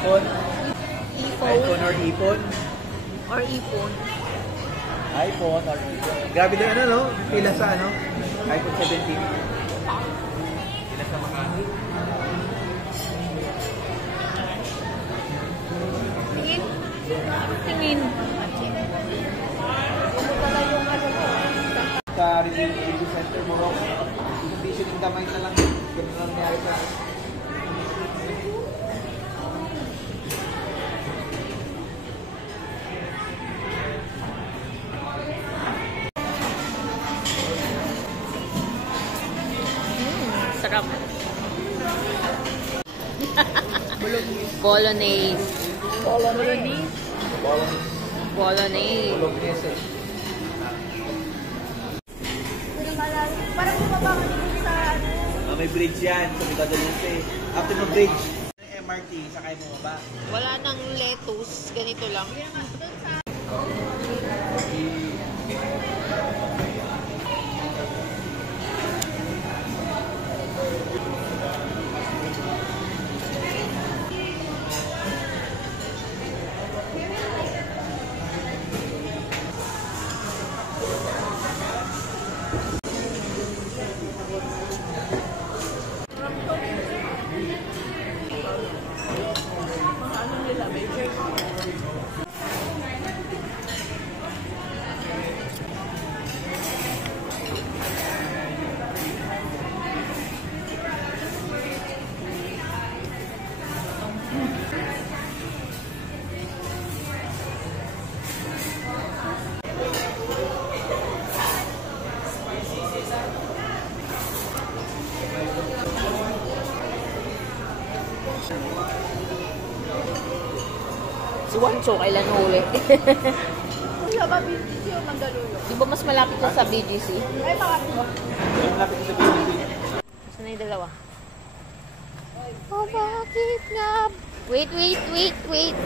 iPhone? iPhone or iPhone? Or iPhone. iPhone or iPhone. Grabe din ano, no? Pila sa ano? iPhone 17. Pila sa mga... Tingin. Tingin. Sa review center mo, conditioning kamay na lang. Ganun lang nangyari sa... Sarap. Bolognese. Bolognese. Bolognese. Bolognese. Parang bumaba ka dito sa May bridge yan sa Guadalupe. After ng bridge, MRT, sakay mo ba? wala nang lettuce. Ganito lang. Si Wancho, kailan huli? Wala ba BGC o Mandaluyong? Di ba mas malapit yun sa BGC? Ay, makati ba? Yung lapit sa BGC. Saan na yung dalawa? Oh, bakit nga? Wait, wait, wait, wait.